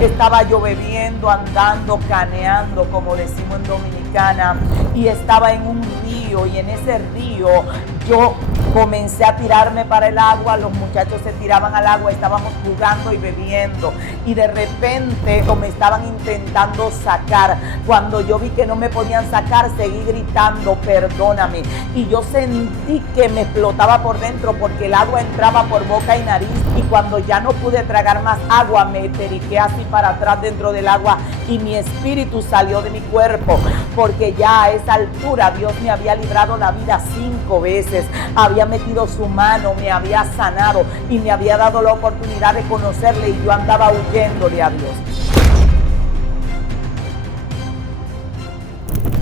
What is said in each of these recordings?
Estaba yo bebiendo, andando, caneando, como decimos en Dominicana, y estaba en un río, y en ese río yo comencé a tirarme para el agua, los muchachos se tiraban al agua, estábamos jugando y bebiendo, y de repente me estaban intentando sacar. Cuando yo vi que no me podían sacar, seguí gritando, perdóname, y yo sentí que me explotaba por dentro porque el agua entraba por boca y nariz, y cuando ya no pude tragar más agua, me periqué así para atrás dentro del agua, y mi espíritu salió de mi cuerpo, porque ya a esa altura Dios me había librado la vida 5 veces, había metido su mano, me había sanado y me había dado la oportunidad de conocerle, y yo andaba huyéndole a Dios.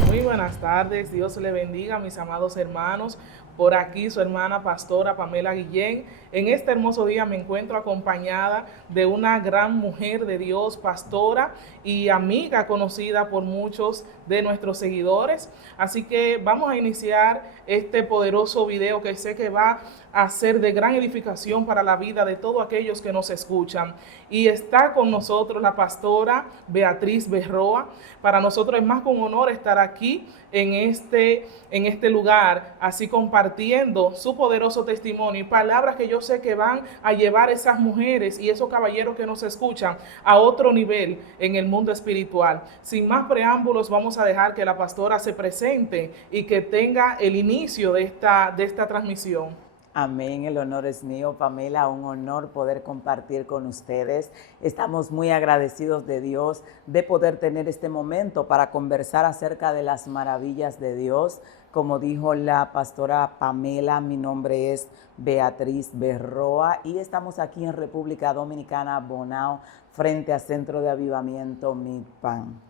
Muy buenas tardes, Dios le bendiga, mis amados hermanos. Por aquí su hermana pastora Pamela Guillén. En este hermoso día me encuentro acompañada de una gran mujer de Dios, pastora y amiga conocida por muchos de nuestros seguidores. Así que vamos a iniciar este poderoso video que sé que va a ser de gran edificación para la vida de todos aquellos que nos escuchan. Y está con nosotros la pastora Beatriz Berroa. Para nosotros es más que un honor estar aquí en este lugar, así compartiendo su poderoso testimonio y palabras que yo sé que van a llevar esas mujeres y esos caballeros que nos escuchan a otro nivel en el mundo espiritual. Sin más preámbulos, vamos a dejar que la pastora se presente y que tenga el inicio de esta transmisión. Amén, el honor es mío, Pamela, un honor poder compartir con ustedes. Estamos muy agradecidos de Dios de poder tener este momento para conversar acerca de las maravillas de Dios. Como dijo la pastora Pamela, mi nombre es Beatriz Berroa y estamos aquí en República Dominicana, Bonao, frente a Centro de Avivamiento Midpan.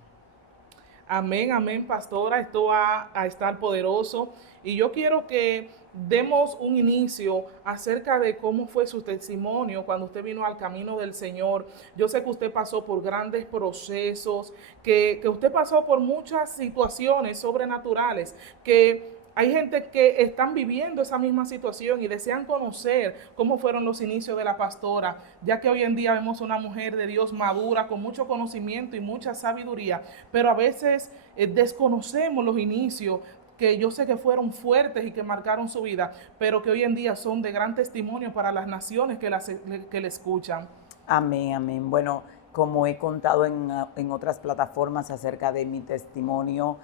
Amén, amén, pastora. Esto va a estar poderoso. Y yo quiero que demos un inicio acerca de cómo fue su testimonio cuando usted vino al camino del Señor. Yo sé que usted pasó por grandes procesos, que usted pasó por muchas situaciones sobrenaturales, que hay gente que están viviendo esa misma situación y desean conocer cómo fueron los inicios de la pastora, ya que hoy en día vemos una mujer de Dios madura, con mucho conocimiento y mucha sabiduría, pero a veces desconocemos los inicios que yo sé que fueron fuertes y que marcaron su vida, pero que hoy en día son de gran testimonio para las naciones que le escuchan. Amén, amén. Bueno, como he contado en otras plataformas acerca de mi testimonio,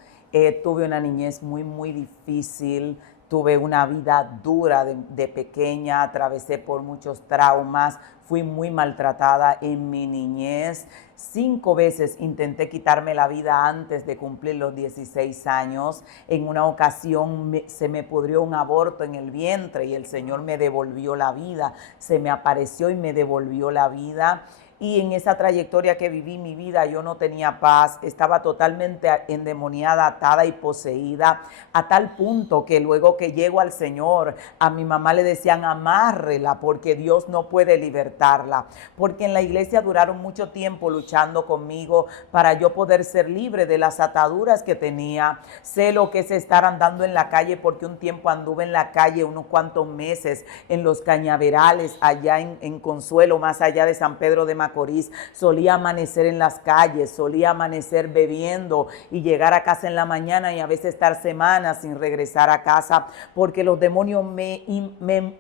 tuve una niñez muy difícil, tuve una vida dura de pequeña, atravesé por muchos traumas, fui muy maltratada en mi niñez. 5 veces intenté quitarme la vida antes de cumplir los 16 años. En una ocasión se me pudrió un aborto en el vientre y el Señor me devolvió la vida. Se me apareció y me devolvió la vida. Y en esa trayectoria que viví mi vida, yo no tenía paz, estaba totalmente endemoniada, atada y poseída, a tal punto que luego que llego al Señor, a mi mamá le decían amárrela porque Dios no puede libertarla, porque en la iglesia duraron mucho tiempo luchando conmigo para yo poder ser libre de las ataduras que tenía. Sé lo que es estar andando en la calle, porque un tiempo anduve en la calle unos cuantos meses en los cañaverales allá en Consuelo, más allá de San Pedro de Macorís. Solía amanecer en las calles, solía amanecer bebiendo y llegar a casa en la mañana y a veces estar semanas sin regresar a casa porque los demonios me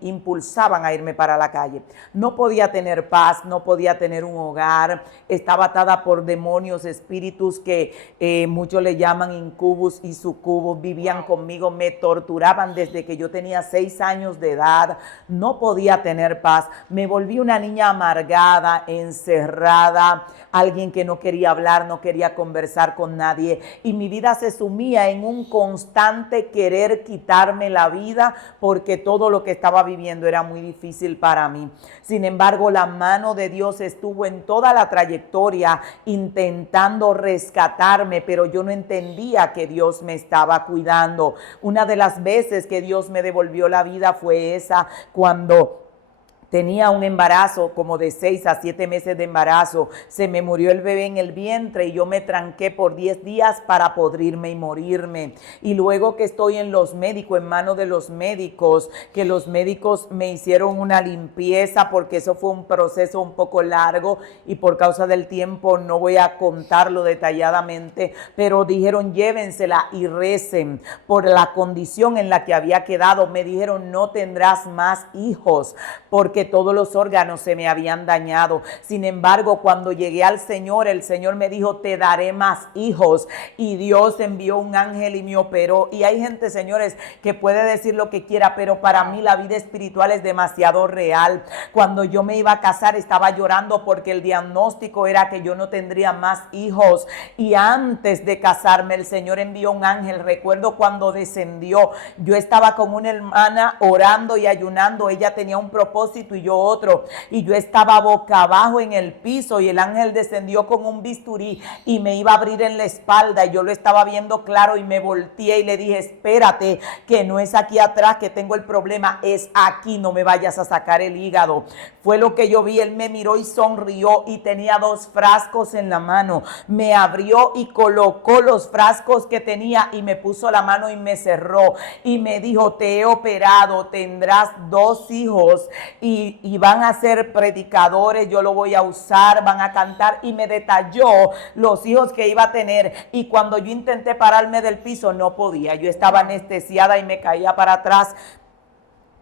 impulsaban a irme para la calle. No podía tener paz, no podía tener un hogar, estaba atada por demonios, espíritus que muchos le llaman incubus y sucubus, vivían conmigo, me torturaban desde que yo tenía 6 años de edad, no podía tener paz, me volví una niña amargada, encerrada, alguien que no quería hablar, no quería conversar con nadie, y mi vida se sumía en un constante querer quitarme la vida porque todo lo que estaba viviendo era muy difícil para mí. Sin embargo, la mano de Dios estuvo en toda la trayectoria intentando rescatarme, pero yo no entendía que Dios me estaba cuidando. Una de las veces que Dios me devolvió la vida fue esa, cuando Tenía un embarazo como de 6 a 7 meses de embarazo. Se me murió el bebé en el vientre y yo me tranqué por 10 días para podrirme y morirme. Y luego que estoy en los médicos, en manos de los médicos, que los médicos me hicieron una limpieza porque eso fue un proceso un poco largo y por causa del tiempo no voy a contarlo detalladamente, pero dijeron llévensela y recen por la condición en la que había quedado. Me dijeron no tendrás más hijos porque todos los órganos se me habían dañado. Sin embargo, cuando llegué al Señor, el Señor me dijo, te daré más hijos. Y Dios envió un ángel y me operó. Y hay gente, señores, que puede decir lo que quiera, pero para mí la vida espiritual es demasiado real. Cuando yo me iba a casar, estaba llorando porque el diagnóstico era que yo no tendría más hijos. Y antes de casarme, el Señor envió un ángel. Recuerdo cuando descendió, yo estaba con una hermana orando y ayunando. Ella tenía un propósito y yo otro, y yo estaba boca abajo en el piso y el ángel descendió con un bisturí y me iba a abrir en la espalda y yo lo estaba viendo claro y me volteé y le dije, espérate, que no es aquí atrás que tengo el problema, es aquí, no me vayas a sacar el hígado. Fue lo que yo vi. Él me miró y sonrió y tenía 2 frascos en la mano. Me abrió y colocó los frascos que tenía y me puso la mano y me cerró y me dijo, te he operado, tendrás 2 hijos y van a ser predicadores, yo lo voy a usar, van a cantar, y me detalló los hijos que iba a tener. Y cuando yo intenté pararme del piso no podía, yo estaba anestesiada y me caía para atrás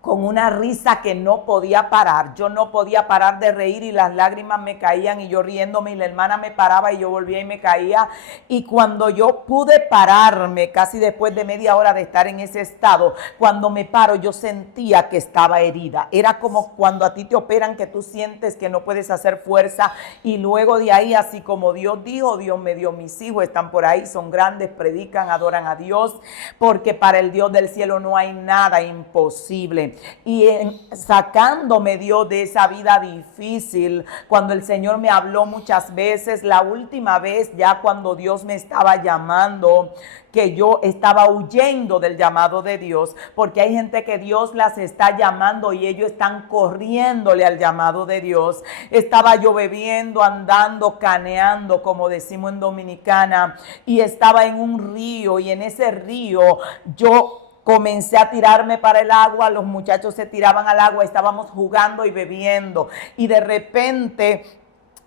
con una risa que no podía parar. Yo no podía parar de reír y las lágrimas me caían y yo riéndome y la hermana me paraba y yo volvía y me caía. Y cuando yo pude pararme, casi después de media hora de estar en ese estado, cuando me paro yo sentía que estaba herida. Era como cuando a ti te operan, que tú sientes que no puedes hacer fuerza, y luego de ahí, así como Dios dijo, Dios me dio mis hijos, están por ahí, son grandes, predican, adoran a Dios, porque para el Dios del cielo no hay nada imposible. Y sacándome Dios de esa vida difícil, cuando el Señor me habló muchas veces, la última vez ya cuando Dios me estaba llamando, que yo estaba huyendo del llamado de Dios, porque hay gente que Dios las está llamando y ellos están corriéndole al llamado de Dios. Estaba yo bebiendo, andando, caneando, como decimos en Dominicana, y estaba en un río, y en ese río yo comencé a tirarme para el agua, los muchachos se tiraban al agua, estábamos jugando y bebiendo, y de repente,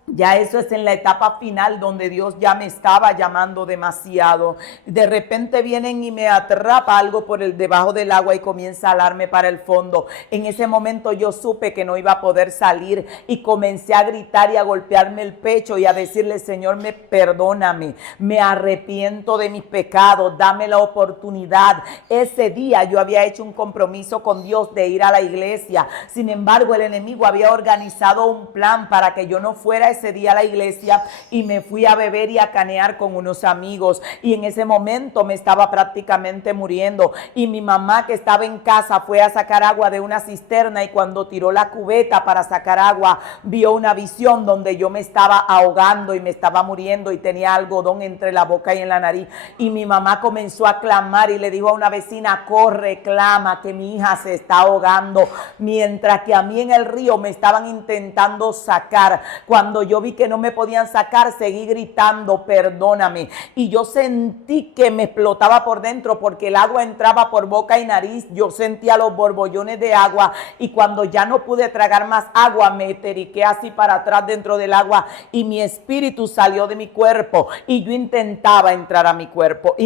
ya eso es en la etapa final donde Dios ya me estaba llamando demasiado. De repente vienen y me atrapa algo por el debajo del agua y comienza a alarme para el fondo. En ese momento yo supe que no iba a poder salir y comencé a gritar y a golpearme el pecho y a decirle, Señor, perdóname, me arrepiento de mis pecados, dame la oportunidad. Ese día yo había hecho un compromiso con Dios de ir a la iglesia. Sin embargo, el enemigo había organizado un plan para que yo no fuera ese día a la iglesia, y me fui a beber y a canear con unos amigos, y en ese momento me estaba prácticamente muriendo, y mi mamá, que estaba en casa, fue a sacar agua de una cisterna, y cuando tiró la cubeta para sacar agua, vio una visión donde yo me estaba ahogando y me estaba muriendo y tenía algodón entre la boca y en la nariz, y mi mamá comenzó a clamar y le dijo a una vecina, corre, clama, que mi hija se está ahogando, mientras que a mí en el río me estaban intentando sacar. Cuando yo vi que no me podían sacar, seguí gritando, perdóname. Y yo sentí que me explotaba por dentro porque el agua entraba por boca y nariz. Yo sentía los borbollones de agua, y cuando ya no pude tragar más agua, me eteriqué así para atrás dentro del agua y mi espíritu salió de mi cuerpo, y yo intentaba entrar a mi cuerpo,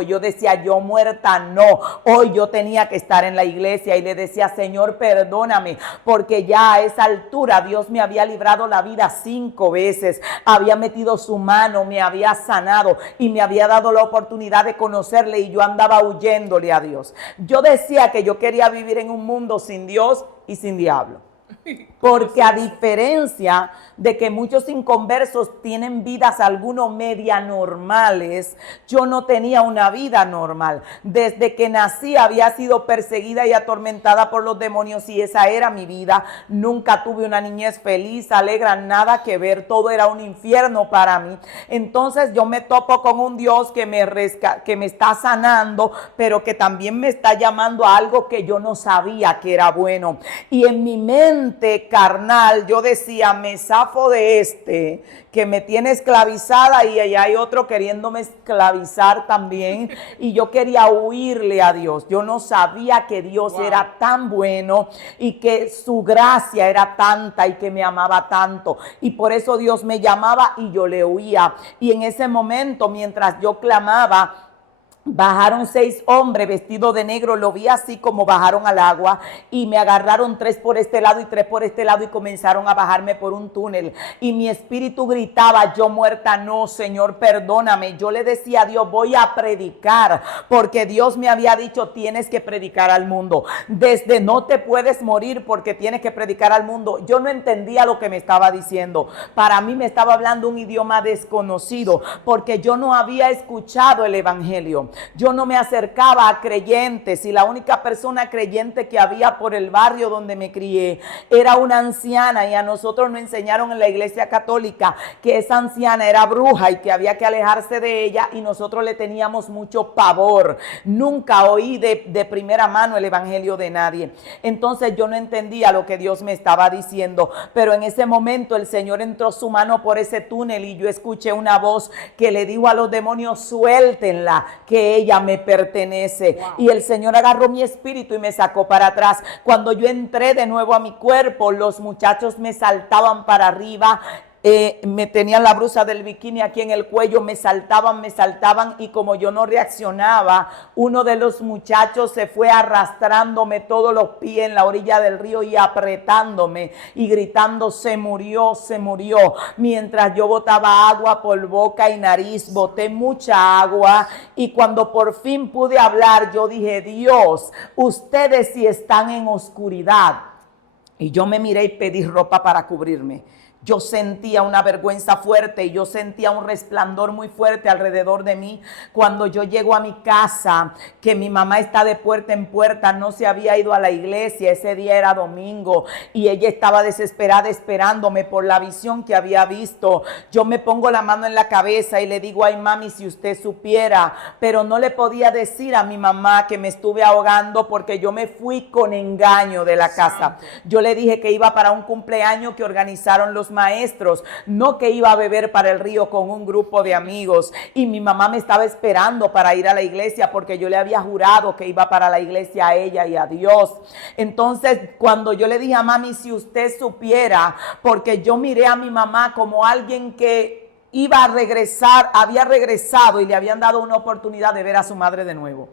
Yo decía, yo muerta no, hoy yo tenía que estar en la iglesia, y le decía, Señor, perdóname, porque ya a esa altura Dios me había librado la vida 5 veces, había metido su mano, me había sanado y me había dado la oportunidad de conocerle, y yo andaba huyéndole a Dios. Yo decía que yo quería vivir en un mundo sin Dios y sin diablo. Porque a diferencia de que muchos inconversos tienen vidas algunos media normales, yo no tenía una vida normal. Desde que nací había sido perseguida y atormentada por los demonios y esa era mi vida. Nunca tuve una niñez feliz, alegre, nada que ver. Todo era un infierno para mí. Entonces yo me topo con un Dios que me está sanando, pero que también me está llamando a algo que yo no sabía que era bueno. Y en mi mente carnal yo decía, me zafo de este que me tiene esclavizada y allá hay otro queriéndome esclavizar también, y yo quería huirle a Dios. Yo no sabía que Dios era tan bueno y que su gracia era tanta y que me amaba tanto, y por eso Dios me llamaba y yo le huía. Y en ese momento, mientras yo clamaba, bajaron 6 hombres vestidos de negro, lo vi así como bajaron al agua, y me agarraron 3 por este lado y 3 por este lado y comenzaron a bajarme por un túnel, y mi espíritu gritaba, yo muerta no, Señor, perdóname. Yo le decía a Dios, voy a predicar, porque Dios me había dicho, tienes que predicar al mundo, desde no te puedes morir porque tienes que predicar al mundo. Yo no entendía lo que me estaba diciendo. Para mí me estaba hablando un idioma desconocido, porque yo no había escuchado el evangelio. Yo no me acercaba a creyentes, y la única persona creyente que había por el barrio donde me crié era una anciana, y a nosotros nos enseñaron en la iglesia católica que esa anciana era bruja y que había que alejarse de ella, y nosotros le teníamos mucho pavor. Nunca oí de primera mano el evangelio de nadie. Entonces yo no entendía lo que Dios me estaba diciendo, pero en ese momento el Señor entró su mano por ese túnel y yo escuché una voz que le dijo a los demonios, suéltenla, que ella me pertenece. Wow. Y el Señor agarró mi espíritu y me sacó para atrás. Cuando yo entré de nuevo a mi cuerpo, los muchachos me saltaban para arriba. Me tenían la blusa del bikini aquí en el cuello, me saltaban, y como yo no reaccionaba, uno de los muchachos se fue arrastrándome todos los pies en la orilla del río y apretándome y gritando, se murió, mientras yo botaba agua por boca y nariz. Boté mucha agua, y cuando por fin pude hablar, yo dije, Dios, ustedes sí están en oscuridad. Y yo me miré y pedí ropa para cubrirme. Yo sentía una vergüenza fuerte y yo sentía un resplandor muy fuerte alrededor de mí. Cuando yo llego a mi casa, que mi mamá está de puerta en puerta, no se había ido a la iglesia, ese día era domingo, y ella estaba desesperada esperándome por la visión que había visto. Yo me pongo la mano en la cabeza y le digo, ay mami, si usted supiera, pero no le podía decir a mi mamá que me estuve ahogando porque yo me fui con engaño de la casa. Yo le dije que iba para un cumpleaños que organizaron los maestros, no que iba a beber para el río con un grupo de amigos, y mi mamá me estaba esperando para ir a la iglesia porque yo le había jurado que iba para la iglesia a ella y a Dios. Entonces cuando yo le dije a mami, si usted supiera, porque yo miré a mi mamá como alguien que iba a regresar, había regresado y le habían dado una oportunidad de ver a su madre de nuevo.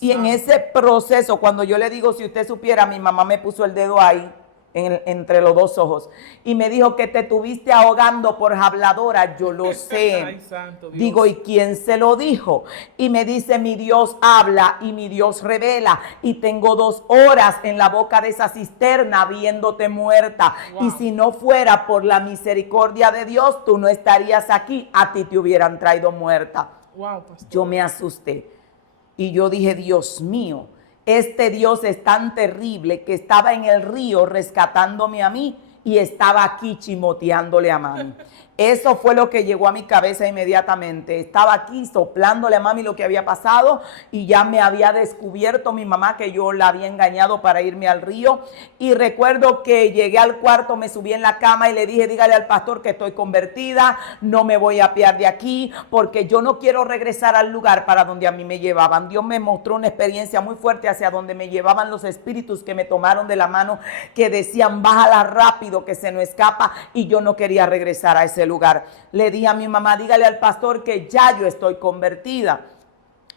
Y en ese proceso, cuando yo le digo, si usted supiera, mi mamá me puso el dedo ahí entre los 2 ojos y me dijo que te tuviste ahogando por habladora. Yo lo sé. Ay, santo Dios. Digo, ¿y quién se lo dijo? Y me dice, mi Dios habla y mi Dios revela, y tengo 2 horas en la boca de esa cisterna viéndote muerta. Wow. Y si no fuera por la misericordia de Dios, tú no estarías aquí, a ti te hubieran traído muerta. Wow, pastor. Yo me asusté y yo dije, Dios mío, este Dios es tan terrible que estaba en el río rescatándome a mí y estaba aquí chimoteándole a mami. Eso fue lo que llegó a mi cabeza inmediatamente. Estaba aquí soplándole a mami lo que había pasado, y ya me había descubierto mi mamá que yo la había engañado para irme al río. Y recuerdo que llegué al cuarto, me subí en la cama y le dije, dígale al pastor que estoy convertida, no me voy a apiar de aquí porque yo no quiero regresar al lugar para donde a mí me llevaban. Dios me mostró una experiencia muy fuerte hacia donde me llevaban los espíritus que me tomaron de la mano, que decían, bájala rápido que se nos escapa, y yo no quería regresar a ese lugar. Le dije a mi mamá, dígale al pastor que ya yo estoy convertida.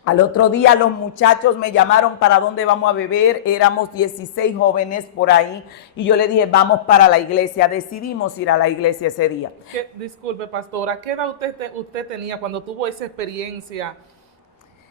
Al otro día los muchachos me llamaron para dónde vamos a beber. Éramos 16 jóvenes por ahí y yo le dije, vamos para la iglesia. Decidimos ir a la iglesia ese día. Disculpe, pastora, ¿qué edad usted tenía cuando tuvo esa experiencia?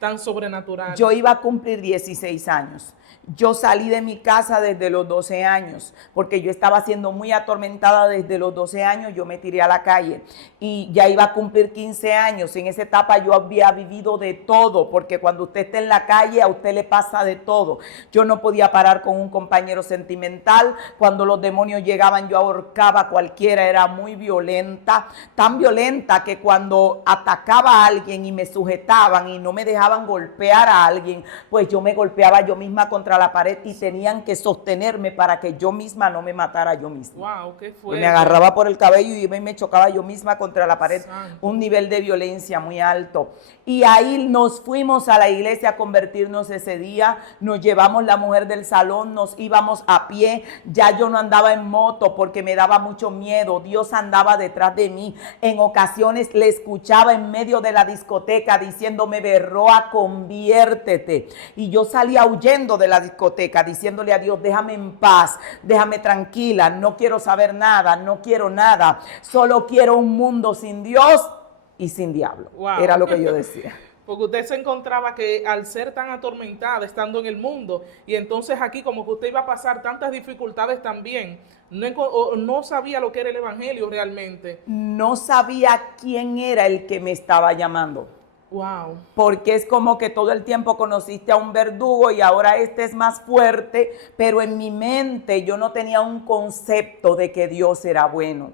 tan sobrenatural. Yo iba a cumplir 16 años. Yo salí de mi casa desde los 12 años, porque yo estaba siendo muy atormentada desde los 12 años, yo me tiré a la calle y ya iba a cumplir 15 años. En esa etapa yo había vivido de todo, porque cuando usted está en la calle a usted le pasa de todo. Yo no podía parar con un compañero sentimental, cuando los demonios llegaban yo ahorcaba a cualquiera, era muy violenta, tan violenta que cuando atacaba a alguien y me sujetaban y no me dejaban golpear a alguien, pues yo me golpeaba yo misma contra la pared y tenían que sostenerme para que yo misma no me matara yo misma. Wow, qué fuerte. Pues me agarraba por el cabello y me chocaba yo misma contra la pared. Santo. Un nivel de violencia muy alto. Y ahí nos fuimos a la iglesia a convertirnos ese día. Nos llevamos la mujer del salón, nos íbamos a pie. Ya yo no andaba en moto porque me daba mucho miedo. Dios andaba detrás de mí. En ocasiones le escuchaba en medio de la discoteca diciéndome: Berroa, conviértete. Y yo salía huyendo de la discoteca diciéndole a Dios: déjame en paz, déjame tranquila, no quiero saber nada, no quiero nada, solo quiero un mundo sin Dios y sin diablo. Wow. Era lo que yo decía. Porque usted se encontraba que al ser tan atormentada estando en el mundo, y entonces aquí como que usted iba a pasar tantas dificultades también, no sabía lo que era el evangelio realmente. No sabía quién era el que me estaba llamando. Wow. Porque es como que todo el tiempo conociste a un verdugo y ahora este es más fuerte, pero en mi mente yo no tenía un concepto de que Dios era bueno.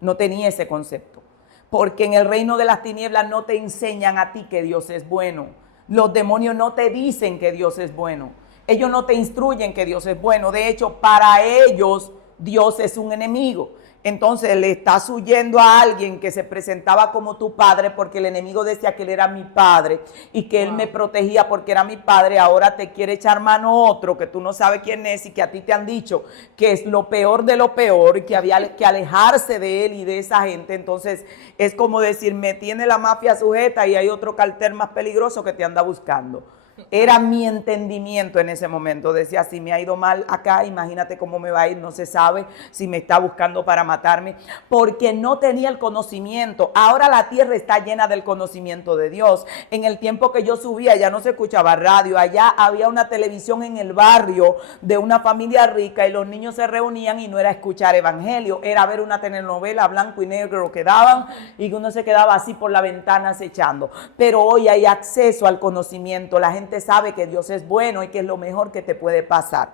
No tenía ese concepto. Porque en el reino de las tinieblas no te enseñan a ti que Dios es bueno. Los demonios no te dicen que Dios es bueno. Ellos no te instruyen que Dios es bueno. De hecho, para ellos Dios es un enemigo. Entonces le estás huyendo a alguien que se presentaba como tu padre, porque el enemigo decía que él era mi padre y que él me protegía porque era mi padre. Ahora te quiere echar mano otro que tú no sabes quién es y que a ti te han dicho que es lo peor de lo peor y que había que alejarse de él y de esa gente. Entonces es como decir: me tiene la mafia sujeta y hay otro cartel más peligroso que te anda buscando. Era mi entendimiento en ese momento. Decía: si me ha ido mal acá, imagínate cómo me va a ir, no se sabe si me está buscando para matarme, porque no tenía el conocimiento. Ahora la tierra está llena del conocimiento de Dios. En el tiempo que yo subía ya no se escuchaba radio, allá había una televisión en el barrio de una familia rica y los niños se reunían y no era escuchar evangelio, era ver una telenovela blanco y negro que daban y uno se quedaba así por la ventana acechando. Pero hoy hay acceso al conocimiento, la gente sabe que Dios es bueno y que es lo mejor que te puede pasar.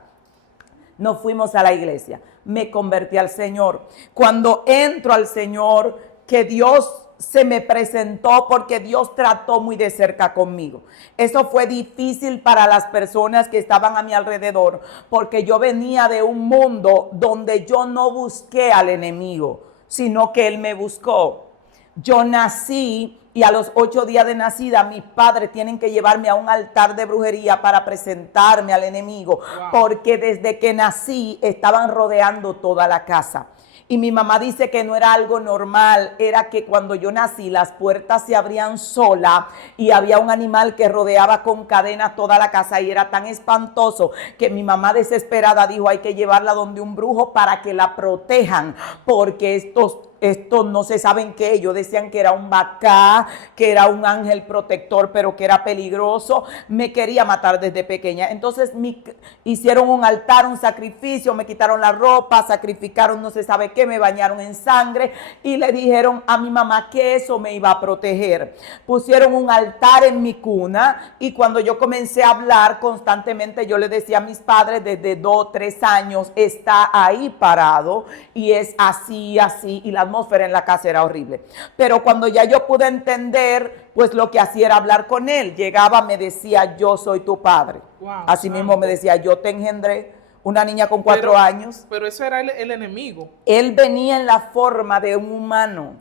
Nos fuimos a la iglesia, me convertí al Señor. Cuando entro al Señor, que Dios se me presentó, porque Dios trató muy de cerca conmigo. Eso fue difícil para las personas que estaban a mi alrededor, porque yo venía de un mundo donde yo no busqué al enemigo, sino que él me buscó. Yo nací y a los 8 días de nacida mis padres tienen que llevarme a un altar de brujería para presentarme al enemigo. Wow. Porque desde que nací estaban rodeando toda la casa. Y mi mamá dice que no era algo normal, era que cuando yo nací las puertas se abrían sola y había un animal que rodeaba con cadenas toda la casa y era tan espantoso que mi mamá desesperada dijo: hay que llevarla donde un brujo para que la protejan, porque estos no se saben qué. Ellos decían que era un bacá, que era un ángel protector, pero que era peligroso. Me quería matar desde pequeña. Entonces hicieron un altar, un sacrificio, me quitaron la ropa, sacrificaron no se sabe qué, me bañaron en sangre y le dijeron a mi mamá que eso me iba a proteger. Pusieron un altar en mi cuna y cuando yo comencé a hablar constantemente, yo le decía a mis padres desde 2, 3 años, está ahí parado y es así, así, y la atmósfera en la casa era horrible. Pero cuando ya yo pude entender, pues lo que hacía era hablar con él. Llegaba, me decía: yo soy tu padre. Wow, así mismo me decía: yo te engendré. Una niña con 4 años. Pero eso era el enemigo. Él venía en la forma de un humano.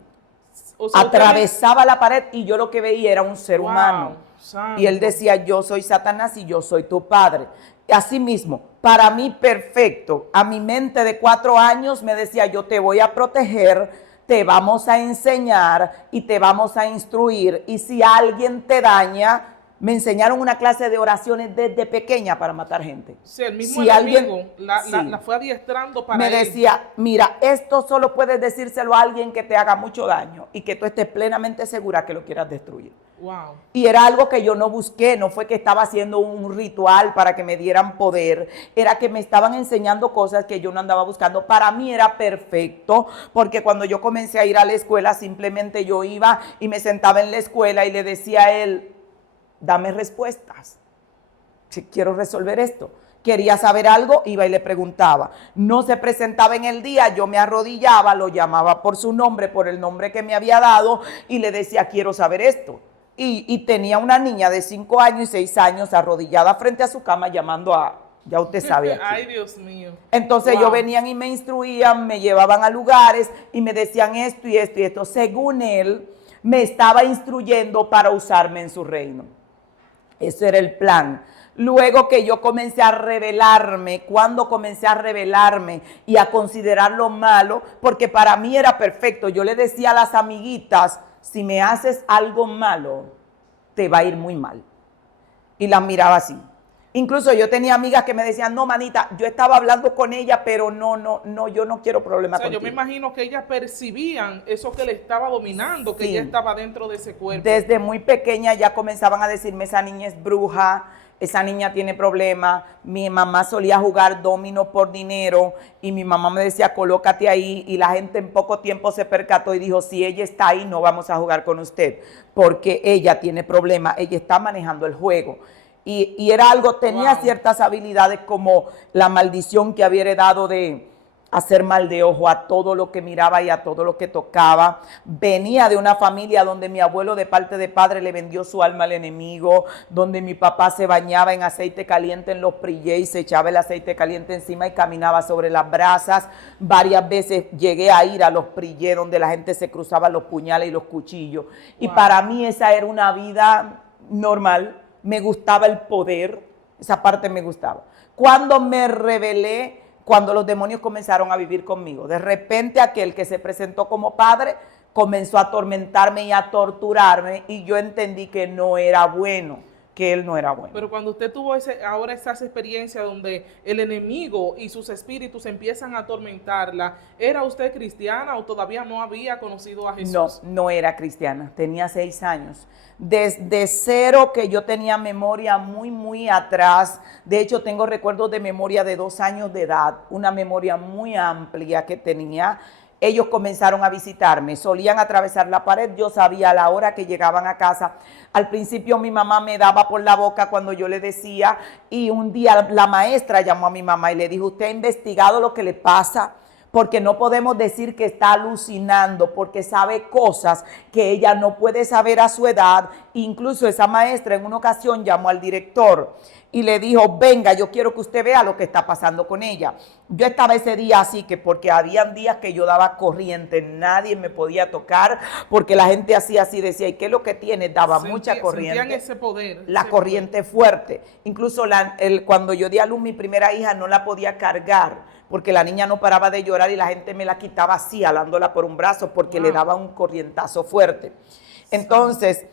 O sea, atravesaba la pared y yo lo que veía era un ser humano. Santo. Y él decía: yo soy Satanás y yo soy tu padre. Así mismo, para mí perfecto, a mi mente de 4 años me decía: yo te voy a proteger, te vamos a enseñar y te vamos a instruir. Y si alguien te daña, me enseñaron una clase de oraciones desde pequeña para matar gente. Sí, el mismo enemigo la fue adiestrando para él. Me decía: mira, esto solo puedes decírselo a alguien que te haga mucho daño y que tú estés plenamente segura que lo quieras destruir. Wow. Y era algo que yo no busqué, no fue que estaba haciendo un ritual para que me dieran poder, era que me estaban enseñando cosas que yo no andaba buscando. Para mí era perfecto, porque cuando yo comencé a ir a la escuela, simplemente yo iba y me sentaba en la escuela y le decía a él, dame respuestas, si quiero resolver esto. Quería saber algo, iba y le preguntaba. No se presentaba en el día, yo me arrodillaba, lo llamaba por su nombre, por el nombre que me había dado y le decía, quiero saber esto. Y tenía una niña de 5 años y 6 años arrodillada frente a su cama llamando a, ya usted sabe. Ay, Dios mío. Entonces Wow. ellos venían y me instruían, me llevaban a lugares y me decían esto y esto y esto. Según él, me estaba instruyendo para usarme en su reino. Ese era el plan. Luego que yo comencé a rebelarme, cuando comencé a rebelarme y a considerar lo malo, porque para mí era perfecto, yo le decía a las amiguitas, si me haces algo malo, te va a ir muy mal. Y las miraba así. Incluso yo tenía amigas que me decían, no, manita, yo estaba hablando con ella, pero no, yo no quiero problemas contigo. Yo me imagino que ellas percibían eso que le estaba dominando, que Sí. ella estaba dentro de ese cuerpo. Desde muy pequeña ya comenzaban a decirme, esa niña es bruja, esa niña tiene problemas. Mi mamá solía jugar domino por dinero y mi mamá me decía, colócate ahí, y la gente en poco tiempo se percató y dijo, si ella está ahí, no vamos a jugar con usted, porque ella tiene problemas, ella está manejando el juego. Y era algo, tenía ciertas habilidades como la maldición que había heredado de hacer mal de ojo a todo lo que miraba y a todo lo que tocaba. Venía de una familia donde mi abuelo de parte de padre le vendió su alma al enemigo, donde mi papá se bañaba en aceite caliente en los prillés y se echaba el aceite caliente encima y caminaba sobre las brasas. Varias veces llegué a ir a los prillés donde la gente se cruzaba los puñales y los cuchillos. Y para mí esa era una vida normal. Me gustaba el poder, esa parte me gustaba. Cuando me rebelé, cuando los demonios comenzaron a vivir conmigo, de repente aquel que se presentó como padre comenzó a atormentarme y a torturarme y yo entendí que no era bueno, que él no era bueno. Pero cuando usted tuvo ahora esas experiencias donde el enemigo y sus espíritus empiezan a atormentarla, ¿era usted cristiana o todavía no había conocido a Jesús? No era cristiana, tenía 6 años. Desde cero que yo tenía memoria muy atrás, de hecho tengo recuerdos de memoria de 2 años de edad, una memoria muy amplia que tenía. Ellos comenzaron a visitarme, solían atravesar la pared, yo sabía a la hora que llegaban a casa. Al principio mi mamá me daba por la boca cuando yo le decía, y un día la maestra llamó a mi mamá y le dijo, ¿usted ha investigado lo que le pasa? Porque no podemos decir que está alucinando, porque sabe cosas que ella no puede saber a su edad. Incluso esa maestra en una ocasión llamó al director y le dijo, venga, yo quiero que usted vea lo que está pasando con ella. Yo estaba ese día así, que porque habían días que yo daba corriente, nadie me podía tocar, porque la gente hacía así, decía, ¿y qué es lo que tiene? Daba mucha corriente. Sentían ese poder. La corriente fuerte. Incluso cuando yo di a luz mi primera hija no la podía cargar, porque la niña no paraba de llorar y la gente me la quitaba así, alándola por un brazo, porque le daba un corrientazo fuerte. Entonces,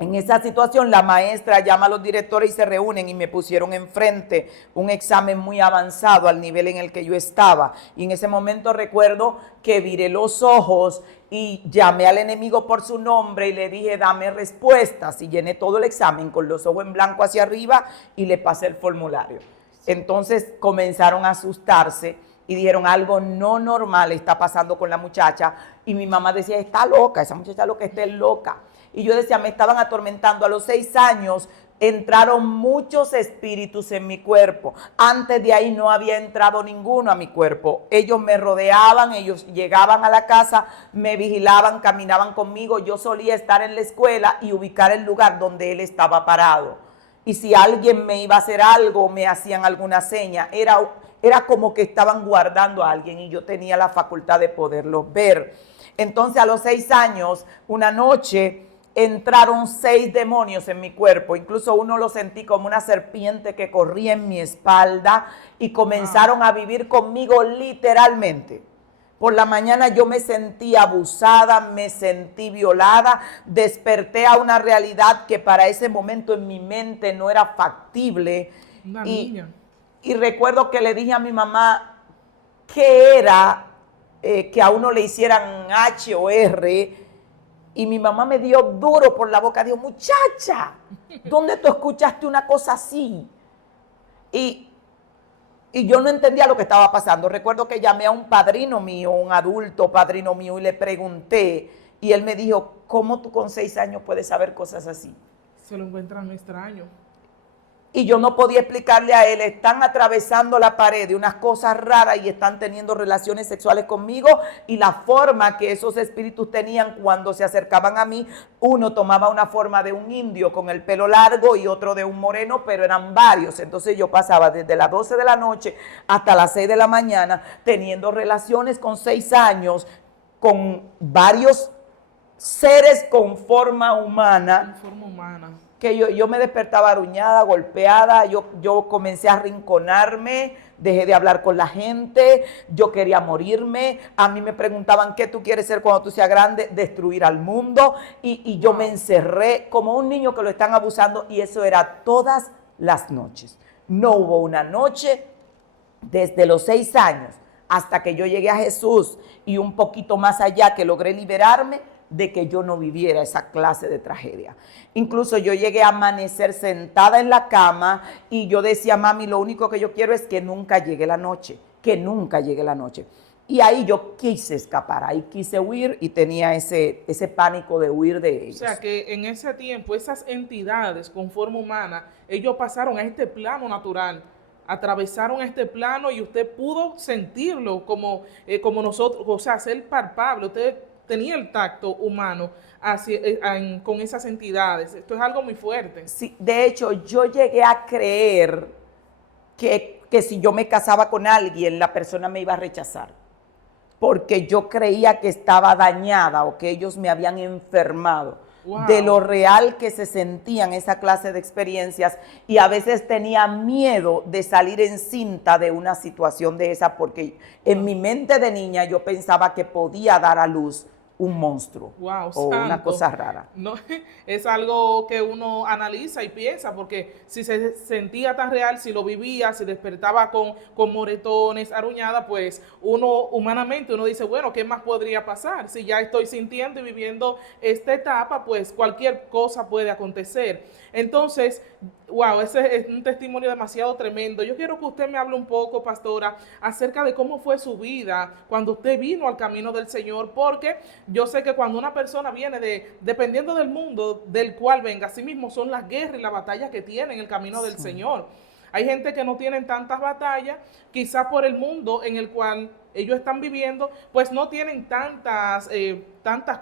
en esa situación, la maestra llama a los directores y se reúnen y me pusieron enfrente un examen muy avanzado al nivel en el que yo estaba. Y en ese momento recuerdo que viré los ojos y llamé al enemigo por su nombre y le dije, dame respuestas. Y llené todo el examen con los ojos en blanco hacia arriba y le pasé el formulario. Entonces comenzaron a asustarse y dijeron, algo no normal está pasando con la muchacha. Y mi mamá decía, está loca, esa muchacha lo que está es loca. Y yo decía, me estaban atormentando. A los 6 años entraron muchos espíritus en mi cuerpo. Antes de ahí no había entrado ninguno a mi cuerpo. Ellos me rodeaban, ellos llegaban a la casa, me vigilaban, caminaban conmigo. Yo solía estar en la escuela y ubicar el lugar donde él estaba parado. Y si alguien me iba a hacer algo, me hacían alguna seña, era como que estaban guardando a alguien y yo tenía la facultad de poderlos ver. Entonces a los 6 años, una noche, entraron 6 demonios en mi cuerpo. Incluso uno lo sentí como una serpiente que corría en mi espalda y comenzaron a vivir conmigo literalmente. Por la mañana yo me sentí abusada, me sentí violada, desperté a una realidad que para ese momento en mi mente no era factible. Una niña. Y recuerdo que le dije a mi mamá que era que a uno le hicieran H o R, Y mi mamá me dio duro por la boca, dijo, muchacha, ¿dónde tú escuchaste una cosa así? Y yo no entendía lo que estaba pasando. Recuerdo que llamé a un padrino mío, un adulto padrino mío, y le pregunté, y él me dijo, ¿cómo tú con 6 años puedes saber cosas así? Se lo encuentran muy extraño. Y yo no podía explicarle a él, están atravesando la pared de unas cosas raras y están teniendo relaciones sexuales conmigo, y la forma que esos espíritus tenían cuando se acercaban a mí, uno tomaba una forma de un indio con el pelo largo y otro de un moreno, pero eran varios. Entonces yo pasaba desde las 12 de la noche hasta las 6 de la mañana teniendo relaciones con 6 años con varios seres con forma humana. Con forma humana. Que yo me despertaba aruñada, golpeada, yo comencé a arrinconarme, dejé de hablar con la gente, yo quería morirme. A mí me preguntaban, ¿qué tú quieres ser cuando tú seas grande? Destruir al mundo. Y yo me encerré como un niño que lo están abusando, y eso era todas las noches. No hubo una noche desde los 6 años hasta que yo llegué a Jesús y un poquito más allá, que logré liberarme, de que yo no viviera esa clase de tragedia. Incluso yo llegué a amanecer sentada en la cama y yo decía, mami, lo único que yo quiero es que nunca llegue la noche, que nunca llegue la noche. Y ahí yo quise escapar, ahí quise huir, y tenía ese pánico de huir de ellos. O sea que en ese tiempo esas entidades con forma humana, ellos pasaron a este plano natural, atravesaron este plano, y usted pudo sentirlo como nosotros, o sea, ser palpable. Usted tenía el tacto humano con esas entidades. Esto es algo muy fuerte. Sí, de hecho, yo llegué a creer que si yo me casaba con alguien, la persona me iba a rechazar, porque yo creía que estaba dañada o que ellos me habían enfermado. Wow. De lo real que se sentían esa clase de experiencias, y a veces tenía miedo de salir encinta de una situación de esa, porque en mi mente de niña yo pensaba que podía dar a luz un monstruo, wow, o santo, una cosa rara. No, es algo que uno analiza y piensa, porque si se sentía tan real, si lo vivía, si despertaba con moretones, aruñada, pues uno humanamente uno dice, bueno, ¿qué más podría pasar? Si ya estoy sintiendo y viviendo esta etapa, pues cualquier cosa puede acontecer. Entonces, wow, ese es un testimonio demasiado tremendo. Yo quiero que usted me hable un poco, pastora, acerca de cómo fue su vida cuando usted vino al camino del Señor, porque yo sé que cuando una persona viene dependiendo del mundo del cual venga, así mismo son las guerras y las batallas que tiene en el camino del Señor. Hay gente que no tienen tantas batallas, quizás por el mundo en el cual ellos están viviendo, pues no tienen tantas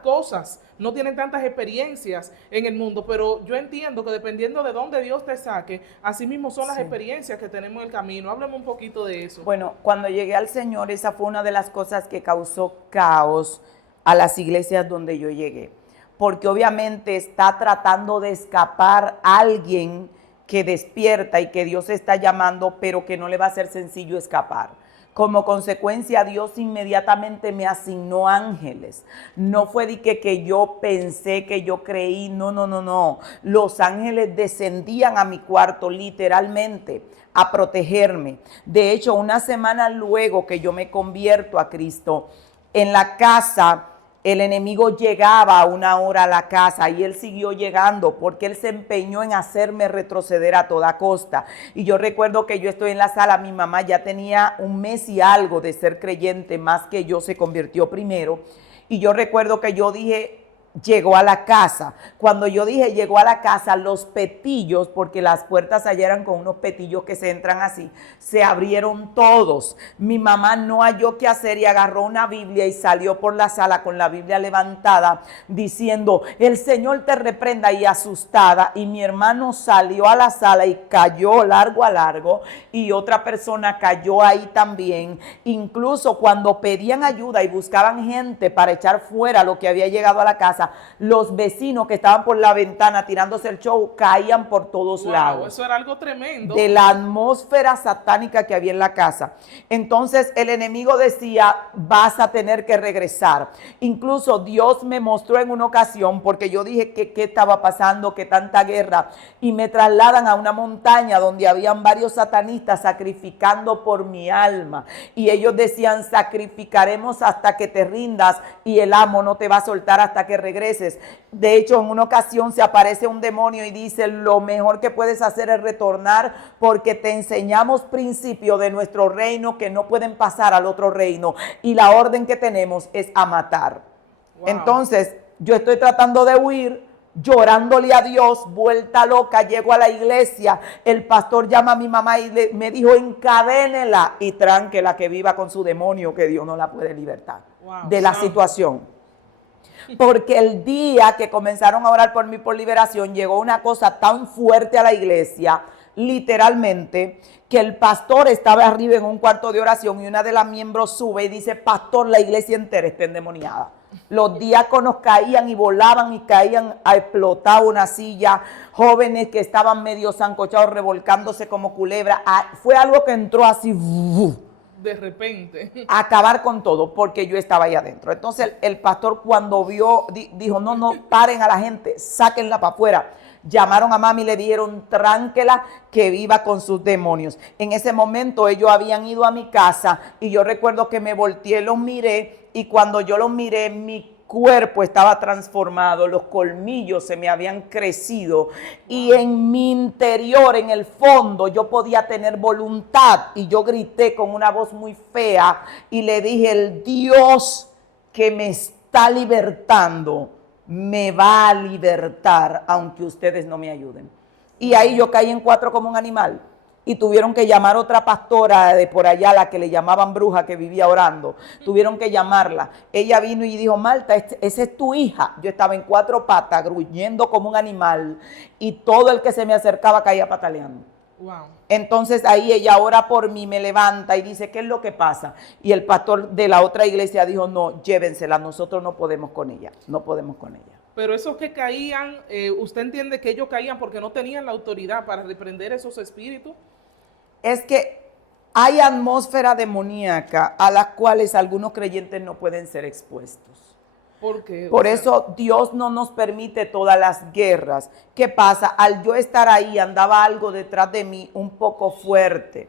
cosas, no tienen tantas experiencias en el mundo, pero yo entiendo que dependiendo de dónde Dios te saque, así mismo son las experiencias que tenemos en el camino. Háblame un poquito de eso. Bueno, cuando llegué al Señor, esa fue una de las cosas que causó caos a las iglesias donde yo llegué, porque obviamente está tratando de escapar a alguien que despierta y que Dios está llamando, pero que no le va a ser sencillo escapar. Como consecuencia, Dios inmediatamente me asignó ángeles. No fue de que yo pensé, que yo creí, no. Los ángeles descendían a mi cuarto literalmente a protegerme. De hecho, una semana luego que yo me convierto a Cristo, en la casa, el enemigo llegaba a una hora a la casa, y él siguió llegando porque él se empeñó en hacerme retroceder a toda costa. Y yo recuerdo que yo estoy en la sala, mi mamá ya tenía 1 mes y algo de ser creyente, más que yo, se convirtió primero. Y yo recuerdo que yo dije, llegó a la casa. Cuando yo dije llegó a la casa, los petillos, porque las puertas allá eran con unos petillos que se entran así, se abrieron todos. Mi mamá no halló qué hacer y agarró una Biblia y salió por la sala con la Biblia levantada diciendo, el Señor te reprenda, y asustada. Y mi hermano salió a la sala y cayó largo a largo, y otra persona cayó ahí también. Incluso cuando pedían ayuda y buscaban gente para echar fuera lo que había llegado a la casa, los vecinos que estaban por la ventana tirándose el show caían por todos lados. Eso era algo tremendo. De la atmósfera satánica que había en la casa. Entonces el enemigo decía, vas a tener que regresar. Incluso Dios me mostró en una ocasión, porque yo dije que qué estaba pasando, que tanta guerra, y me trasladan a una montaña donde habían varios satanistas sacrificando por mi alma, y ellos decían, sacrificaremos hasta que te rindas, y el amo no te va a soltar hasta que regreses regreses. De hecho, en una ocasión se aparece un demonio y dice, lo mejor que puedes hacer es retornar porque te enseñamos principios de nuestro reino que no pueden pasar al otro reino. Y la orden que tenemos es a matar. Wow. Entonces, yo estoy tratando de huir, llorándole a Dios, vuelta loca, llego a la iglesia, el pastor llama a mi mamá y me dijo, encadénela y tránquela que viva con su demonio, que Dios no la puede libertar de la situación. Porque el día que comenzaron a orar por mí por liberación, llegó una cosa tan fuerte a la iglesia, literalmente, que el pastor estaba arriba en un cuarto de oración y una de las miembros sube y dice, pastor, la iglesia entera está endemoniada. Los diáconos caían y volaban y caían, explotaba una silla, jóvenes que estaban medio zancochados revolcándose como culebra. Fue algo que entró así de repente a acabar con todo, porque yo estaba ahí adentro. Entonces el pastor cuando vio, dijo, no, paren a la gente, sáquenla para afuera. Llamaron a mami y le dijeron, tránquela que viva con sus demonios. En ese momento ellos habían ido a mi casa y yo recuerdo que me volteé, los miré y cuando yo los miré, mi cuerpo estaba transformado, los colmillos se me habían crecido y en mi interior, en el fondo, yo podía tener voluntad y yo grité con una voz muy fea y le dije, el Dios que me está libertando me va a libertar aunque ustedes no me ayuden. Y ahí yo caí en cuatro como un animal y tuvieron que llamar a otra pastora de por allá, la que le llamaban bruja, que vivía orando. Tuvieron que llamarla. Ella vino y dijo, Marta, esa es tu hija. Yo estaba en cuatro patas, gruñendo como un animal y todo el que se me acercaba caía pataleando. Wow. Entonces ahí ella ora por mí, me levanta y dice, ¿qué es lo que pasa? Y el pastor de la otra iglesia dijo, no, llévensela, nosotros no podemos con ella, no podemos con ella. Pero esos que caían, ¿usted entiende que ellos caían porque no tenían la autoridad para reprender esos espíritus? Es que hay atmósfera demoníaca a las cuales algunos creyentes no pueden ser expuestos. ¿Por qué? Por eso Dios no nos permite todas las guerras. ¿Qué pasa? Al yo estar ahí andaba algo detrás de mí un poco fuerte.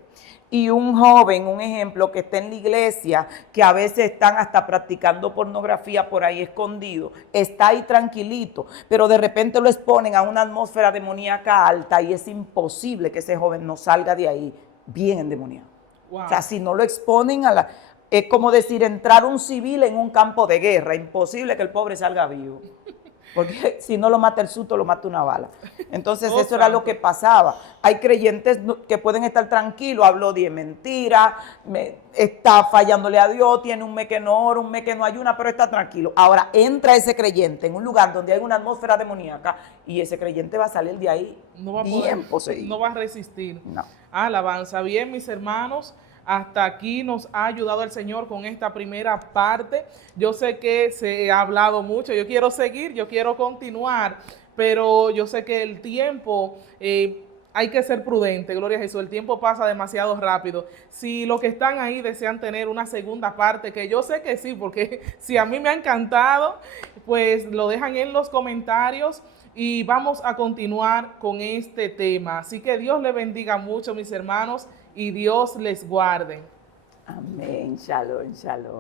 Y un joven, un ejemplo, que está en la iglesia, que a veces están hasta practicando pornografía por ahí escondido, está ahí tranquilito, pero de repente lo exponen a una atmósfera demoníaca alta y es imposible que ese joven no salga de ahí bien endemoniado. Wow. O sea, si no lo exponen a la... Es como decir, entrar un civil en un campo de guerra. Imposible que el pobre salga vivo. Porque si no lo mata el susto, lo mata una bala. Entonces eso era lo que pasaba. Hay creyentes que pueden estar tranquilos, habló 10 mentiras, está fallándole a Dios, tiene un mes que no ora, un mes que no ayuna, pero está tranquilo. Ahora entra ese creyente en un lugar donde hay una atmósfera demoníaca y ese creyente va a salir de ahí bien poseído. No va a resistir. No. Alabanza. Bien, mis hermanos. Hasta aquí nos ha ayudado el Señor con esta primera parte. Yo sé que se ha hablado mucho, yo quiero seguir, yo quiero continuar, pero yo sé que el tiempo, hay que ser prudente, gloria a Jesús, el tiempo pasa demasiado rápido. Si los que están ahí desean tener una segunda parte, que yo sé que sí, porque si a mí me ha encantado, pues lo dejan en los comentarios. Y vamos a continuar con este tema. Así que Dios les bendiga mucho, mis hermanos, y Dios les guarde. Amén. Shalom, shalom.